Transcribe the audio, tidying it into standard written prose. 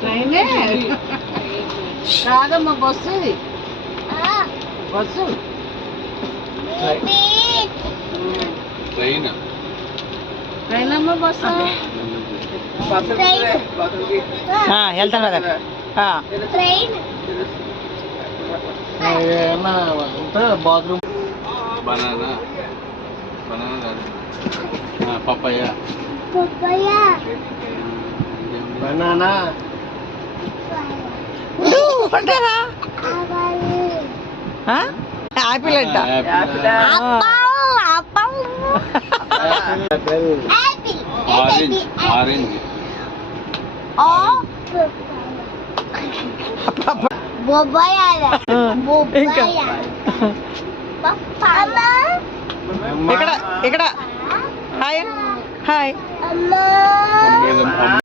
ట్రైనే కాదమ్మా, bus bus train train అమ్మా, bus వెళ్తాను కదా బాత్రూమ్ బనానా బనానా కాదు పప్పాయ బనానా ఆపిల్ అంట. ఆరెంజ్ ఆరెంజ్ ఇంకా ఇక్కడ ఇక్కడ హాయ్ హాయ్ అమ్మ